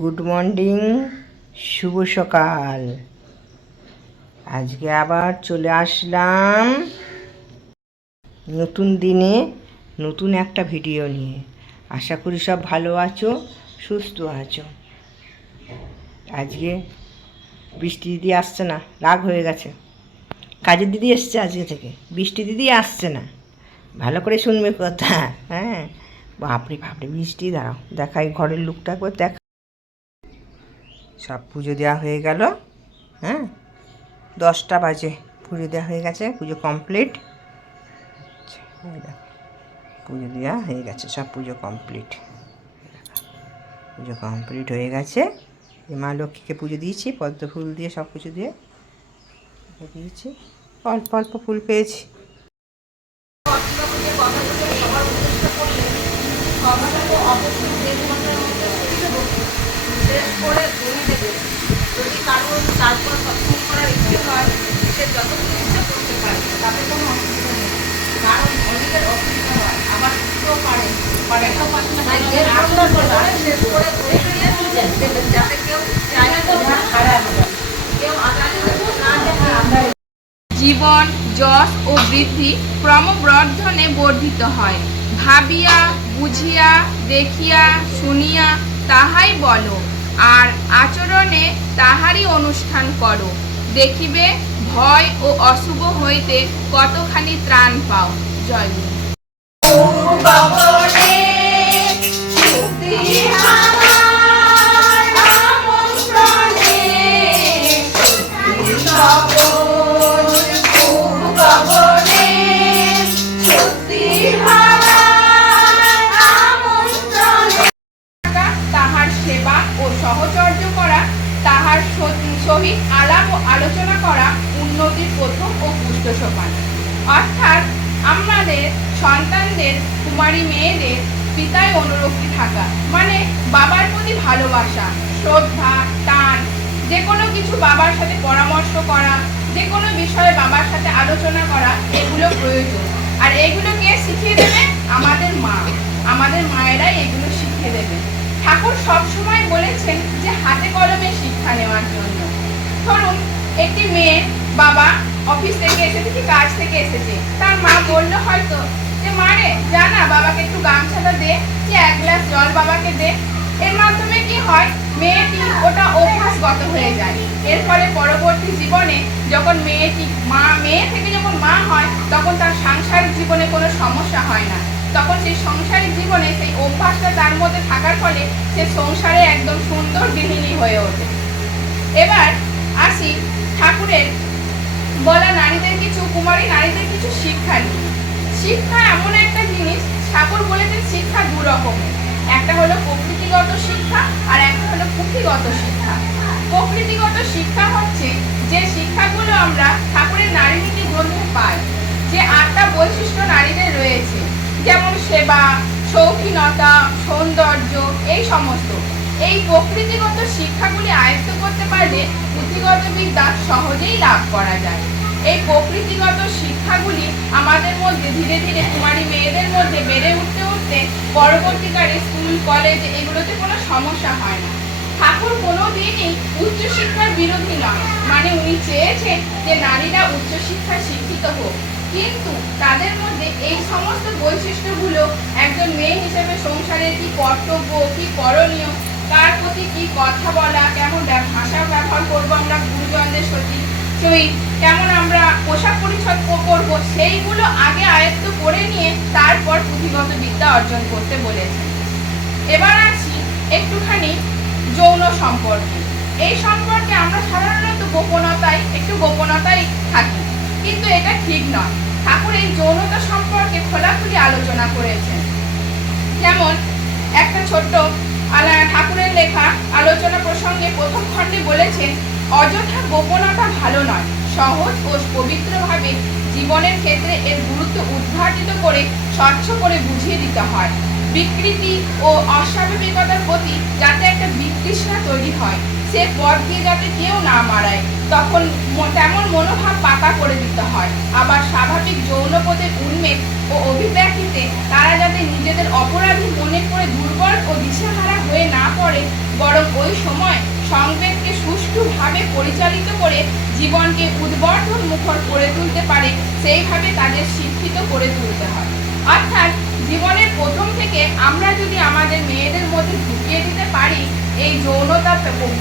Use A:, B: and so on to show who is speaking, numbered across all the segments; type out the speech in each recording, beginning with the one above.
A: Good morning শুভ সকাল। আজকে আবার চলে আসলাম নতুন দিনে নতুন একটা ভিডিও নিয়ে। আশা করি সব ভালো আছো, সুস্থ আছো। আজকে বৃষ্টি দিদি আসছে না, রাগ হয়ে গেছে। কাজের দিদি এসছে আজকে থেকে। বৃষ্টি দিদি আসছে না। ভালো করে শুনবে কথা। হ্যাঁ। বাপরে বাপরে, বৃষ্টি, দাঁড়াও। দেখাই ঘরের লুকটা একবার দেখ সব পুজো দেওয়া হয়ে গেল হ্যাঁ? দশটা বাজে, পুজো দেওয়া হয়ে গেছে, পুজো কমপ্লিট পুজো দেওয়া হয়ে গেছে, সব পুজো কমপ্লিট পুজো কমপ্লিট হয়ে গেছে। মা লক্ষ্মীকে পুজো দিয়েছি, পদ্ম ফুল দিয়ে, সব কিছু দিয়ে। দিয়েছি। অল্প অল্প ফুল পেয়েছি।
B: যদি কারোর তারপর সৎসঙ্গ করার ইচ্ছে হয় সে যতক্ষণ ইচ্ছে করতে পারে তাতে কোনো অসুবিধা নেই। কারণ অনেকের অসুবিধা হয়। আবার উঠতেও পারে করে শেষ করে দেবেন যাতে কেউ কেউ
C: জীবন যশ ও বৃদ্ধি ক্রমবর্ধনে বর্ধিত হয়। ভাবিয়া বুঝিয়া দেখিয়া শুনিয়া তাহাই বলো। আর আচরণে তাহারই অনুষ্ঠান করো। দেখিবে ভয় ও অশুভ হইতে কতখানি ত্রাণ পাও। জয় ভালোবাসা, শ্রদ্ধা, টান, যে কোনো কিছু বাবার সাথে পরামর্শ করা, যে কোনো বিষয়ে বাবার সাথে আলোচনা করা, এগুলো প্রয়োজন। আর এগুলো কে শিখিয়ে দেবে? আমাদের মা। আমাদের মায়েরাই এগুলো শিখিয়ে দেবে। ঠাকুর সবসময় বলেছেন যে হাতে কলমে শিক্ষা নেওয়ার জন্য। ধরুন, একটি মেয়ে বাবা অফিস থেকে এসেছে কি কাজ থেকে এসেছে? তার মা বলল হয়তো যে, মা রে, যা বাবাকে একটু গামছাটা দে, যে এক গ্লাস জল বাবাকে দে। এর মাধ্যমে কি হয়? মেয়েটি ওটা অভ্যাসগত হয়ে যায়। এরপরে পরবর্তী জীবনে যখন মেয়েটি মা, মেয়ে থেকে যখন মা হয়, তখন তার সাংসারিক জীবনে কোনো সমস্যা হয় না। তখন সেই সংসারিক জীবনে সেই অভ্যাসটা তার মধ্যে থাকার ফলে সে সংসারে একদম সুন্দর গৃহিণী হয়ে ওঠে। এবার আসি ঠাকুরের বলা নারীদের কিছু, কুমারী নারীদের কিছু শিক্ষা নিয়ে। শিক্ষা এমন একটা জিনিস, ঠাকুর বলেছেন শিক্ষা দু রকমের একটা হলো প্রকৃতিগত শিক্ষা আর একটা হলো পুঁথিগত শিক্ষা। প্রকৃতিগত শিক্ষা হচ্ছে যে শিক্ষাগুলো আমরা ঠাকুরের নারীনীতি গ্রন্থে পাই, যে আটটা বৈশিষ্ট্য নারীদের রয়েছে, যেমন সেবা, শৌখিনতা, সৌন্দর্য, এই সমস্ত। এই প্রকৃতিগত শিক্ষাগুলি আয়ত্ত করতে পারলে পুঁথিগত বিদ্যা সহজেই লাভ করা যায়। এই প্রকৃতিগত শিক্ষাগুলি আমাদের মধ্যে ধীরে ধীরে কুমারী মেয়েদের মধ্যে বেড়ে উঠতে উঠতে পরবর্তীকালে স্কুল, কলেজ এগুলোতে কোনো সমস্যা হয় না। ঠাকুর কোনো দিনই উচ্চশিক্ষার বিরোধী নয় মানে উনি চেয়েছেন যে নারীরা উচ্চশিক্ষায় শিক্ষিত হোক। কিন্তু তাদের মধ্যে এই সমস্ত বৈশিষ্ট্যগুলো একজন মেয়ে হিসেবে সংসারে কি কর্তব্য, কি করণীয় তার প্রতি কি কথা বলা, কেমন ভাষা ব্যবহার করব আমরা গুরুজনদের সত্যি সহিত কেমন আমরা পোশাক পরিচ্ছদ করব, সেইগুলো আগে আয়ত্ত করে নিয়ে তারপর পুঁথিগত বিদ্যা অর্জন করতে বলেছেন। এবার আসি একটুখানি যৌন সম্পর্কে। এই সম্পর্কে আমরা সাধারণত গোপনতায়, একটু গোপনতায় থাকি, কিন্তু এটা ঠিক নয়। ঠাকুর এই যৌনতা সম্পর্কে খোলাখুলি আলোচনা করেছেন। যেমন, একটা ছোট্ট ঠাকুরের লেখা আলোচনা প্রসঙ্গে প্রথম খণ্ডে বলেছেন অযথা গোপনতা ভালো নয়। সহজ ও পবিত্রভাবে জীবনের ক্ষেত্রে এর গুরুত্ব উদ্ঘাটিত করে, স্বচ্ছ করে বুঝিয়ে দিতে হয়। বিকৃতি ও অস্বাভাবিকতার প্রতি যাতে একটা বিতৃষ্ণা তৈরি হয়, সে পথ দিয়ে যাতে কেউ না মারায়, তখন তেমন মনোভাব পাকা করে দিতে হয়। আবার স্বাভাবিক যৌনপথের উন্মেষ ও অভিব্যক্তিতে তারা যাতে নিজেদের অপরাধী মনে করে দুর্বল ও দিশেহারা হয়ে না পড়ে, বরং ওই সময় সংবেদকে সুষ্ঠুভাবে পরিচালিত করে জীবনকে উদ্বর্ধন মুখর করে তুলতে পারে, সেইভাবে তাদের শিক্ষিত করে তুলতে হয়। অর্থাৎ জীবনের প্রথম থেকে আমরা যদি আমাদের মেয়েদের মধ্যে ঢুকিয়ে দিতে পারি এই যৌনতা,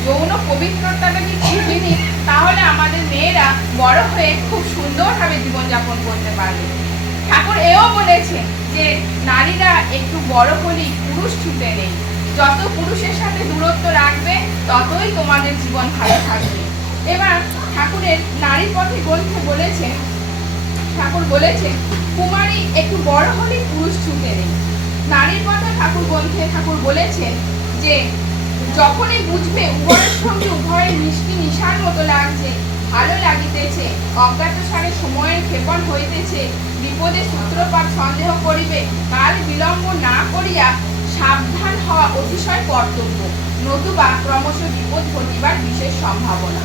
C: যৌন পবিত্রতাটা কি কি জিনিস তাহলে আমাদের মেয়েরা বড় হয়ে খুব সুন্দরভাবে জীবনযাপন করতে পারবে। ঠাকুর এও বলেছে যে, নারীরা একটু বড় হলেই পুরুষ ছুটে নেই। যত পুরুষের সাথে দূরত্ব রাখবে, ততই তোমাদের জীবন ভালো থাকবে। এবার ঠাকুরের নারী পথে গ্রন্থে বলেছেন, ঠাকুর বলেছেন, কুমারী, একটু বড় হলেই পুরুষ ছুটে নেই নারীর পথে ঠাকুর গ্রন্থে ঠাকুর বলেছেন যে, যখনই বুঝবে উভয়ের সঙ্গে উভয়ের মিষ্টি নিশার মতো লাগছে, ভালো লাগিতেছে অজ্ঞাত সারে সময়ের ক্ষেপণ হইতেছে, বিপদে সূত্রপাত সন্দেহ করিবে, কাল বিলম্ব না করিয়া সাবধান হওয়া অতিশয় কর্তব্য। নতুবা ক্রমশ বিপদ ঘটিবার বিশেষ সম্ভাবনা।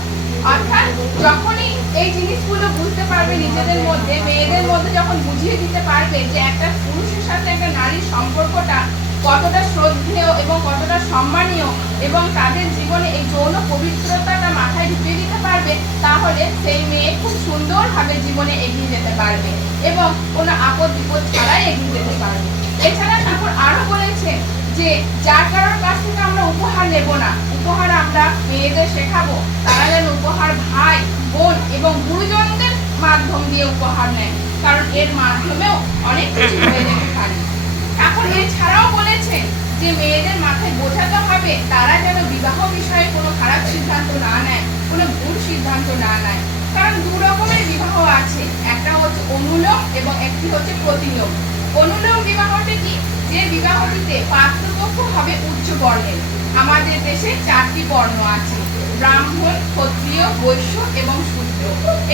C: অর্থাৎ যখনই এই জিনিসগুলো বুঝতে পারবে নিজেদের মধ্যে, মেয়েদের মধ্যে যখন বুঝিয়ে দিতে পারবে যে একটা পুরুষের সাথে একটা নারীর সম্পর্কটা কতটা শ্রদ্ধেয় এবং কতটা সম্মানীয় এবং তাদের জীবনে এই যৌন পবিত্রতাটা মাথায় ঢুকিয়ে দিতে পারবে, তাহলে সেই মেয়ে খুব সুন্দরভাবে জীবনে এগিয়ে যেতে পারবে এবং কোনো আপদ বিপদ ছাড়াই এগিয়ে যেতে পারবে। এছাড়া ঠাকুর আরও বলেছেন যে যার কারোর কাছ থেকে আমরা উপহার নেব না, উপহার আমরা মেয়েদের শেখাবো। তারা যেন উপহার ভাই, বোন এবং গুরুজনদের মাধ্যম দিয়ে উপহার নেয়, কারণ এর মাধ্যমেও অনেক কিছু হয়ে যেতে পারে। এখন এছাড়াও বলেছেন যে মেয়েদের মাথায় বোঝাতে হবে, তারা যেন বিবাহ বিষয়ে কোনো খারাপ সিদ্ধান্ত না নেয়, কোনো ভুল সিদ্ধান্ত না নেয়। কারণ দু রকমের বিবাহ আছে, একটা হচ্ছে অনুলোম এবং একটি হচ্ছে প্রতিলোম অনুলোম বিবাহটি কি? যে বিবাহটিতে পাত্রপক্ষ হবে উচ্চ বর্ণের। আমাদের দেশে চারটি বর্ণ আছে, ব্রাহ্মণ, ক্ষত্রিয়, বৈশ্য এবং শূদ্র।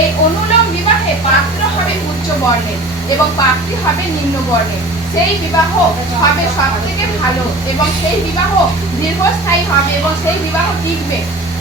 C: এই অনুলোম বিবাহে পাত্র হবে উচ্চ বর্ণের এবং পাত্রী হবে নিম্ন বর্ণের। সেই বিবাহ হবে সব থেকে ভালো এবং সেই বিবাহ দীর্ঘস্থায়ী হবে এবং সেই বিবাহ টিকবে।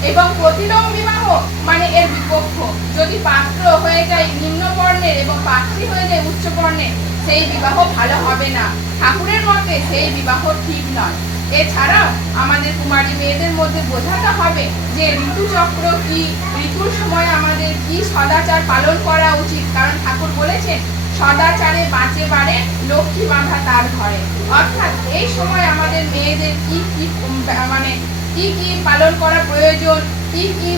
C: এবং প্রতিলোম বিবাহ মানে এর বিপক্ষ। যদি পাত্র হয়ে যায় নিম্ন বর্ণের এবং পাত্রী হয়ে যায় উচ্চ বর্ণের সেই বিবাহ ভালো হবে না। ঠাকুরের মতে সেই বিবাহ ঠিক নয়। এছাড়াও আমাদের কুমারী মেয়েদের মধ্যে বোঝাতে হবে যে ঋতুচক্র কি, ঋতুর সময় আমাদের কি সদাচার পালন করা উচিত? কারণ ঠাকুর বলেছেন, সদাচারে বাঁচে বাড়ে, লক্ষ্মী বাঁধা তার ঘরে। অর্থাৎ এই সময় আমাদের মেয়েদের কি কি মানে কি কি পালন করা প্রয়োজন, কি কি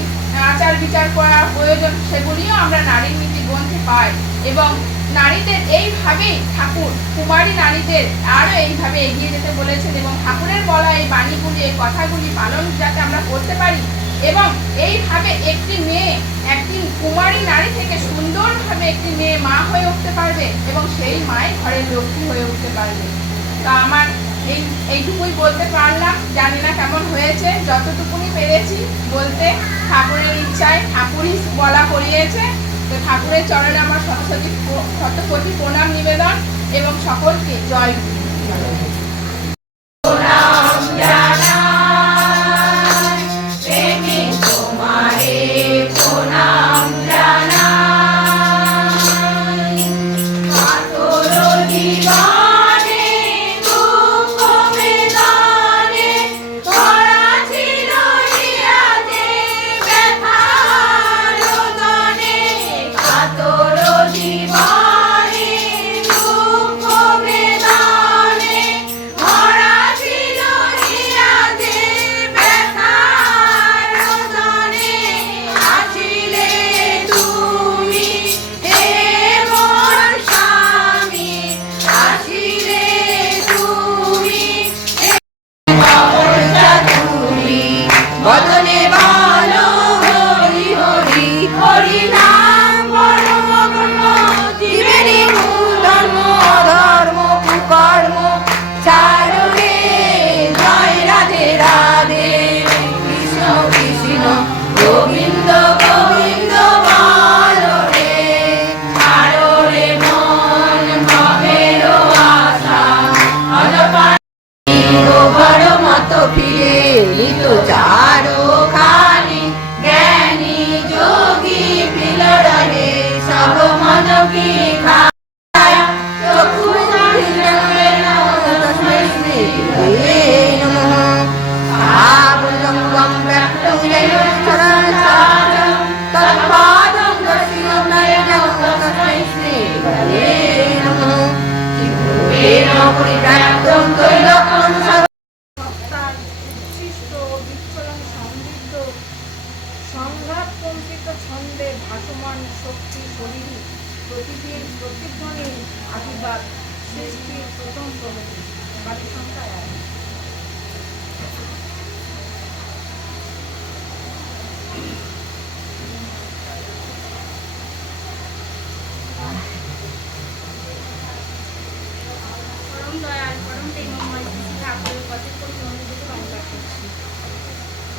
C: আচার বিচার করা প্রয়োজন, সেগুলিও আমরা নারীর নীতি গ্রন্থে পাই। এবং নারীদের এইভাবেই ঠাকুর, কুমারী নারীদের আরও এইভাবে এগিয়ে যেতে বলেছেন এবং ঠাকুরের বলা এই বাণীগুলি, এই কথাগুলি পালন যাতে আমরা করতে পারি এবং এইভাবে একটি মেয়ে, একটি কুমারী নারী থেকে সুন্দরভাবে একটি মেয়ে মা হয়ে উঠতে পারবে এবং সেই মায়ের ঘরের লক্ষ্মী হয়ে উঠতে পারবে। তা আমার এই, এইটুকুই বলতে পারলাম। জানি না কেমন হয়েছে, যতটুকুনি পেরেছি বলতে ঠাকুরের ইচ্ছায় ঠাকুরই বলা করিয়েছে। ঠাকুরের চরণে আমার সরস্বতী শতকোটি প্রণাম নিবেদন এবং সকলকে জয়।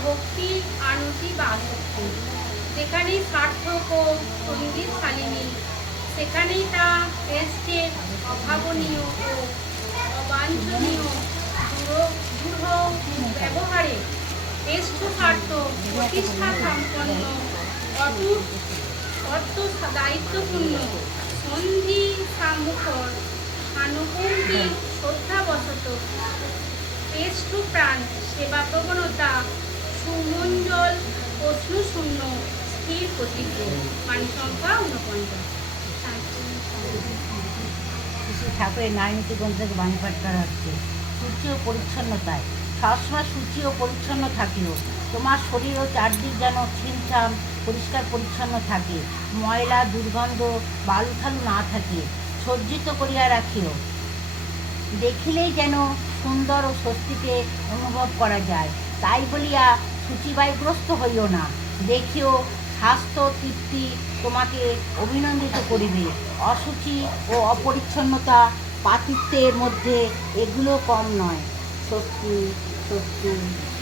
D: ভক্তি যেখানেই সার্থক ও সংগীত শালিনী, সেখানেই তা শ্রেষ্ঠের অভাবনীয় ও অবাঞ্ছনীয় দূর দূর ব্যবহারে। শ্রেষ্ঠ স্বার্থ, প্রতিষ্ঠা সম্পন্ন, অটুট অর্থ দায়িত্বপূর্ণ, সন্ধি সামুখর আনুকম্পিক শ্রদ্ধাবশত, শ্রেষ্ঠ প্রাণ, সেবা প্রবণতা, সুমঞ্জল, প্রশ্নশূন্য, স্থির প্রতিজ্ঞ পানি সংখ্যা ঊনপঞ্চাশ।
E: ঠাকুরের নারায়ণীতি গ্রন্থ থেকে বাণী পাঠ করা হচ্ছে। ও পরিচ্ছন্নতায়। সবসময় সূচি ও পরিচ্ছন্ন থাকিও। তোমার শরীর ও চারদিক যেন ছিমছাম, পরিষ্কার পরিচ্ছন্ন থাকে। ময়লা, দুর্গন্ধ বালুথালু না থাকে। সজ্জিত করিয়া রাখিও। দেখিলেই যেন সুন্দর ও স্বস্তিতে অনুভব করা যায়। তাই বলিয়া সূচিবায়গ্রস্ত হইও না। দেখিও, স্বাস্থ্য তৃপ্তি তোমাকে অভিনন্দিত করিবে। অসুচি ও অপরিচ্ছন্নতা পাতিত্বের মধ্যে এগুলো কম নয়। সত্যি সত্যি সত্যি।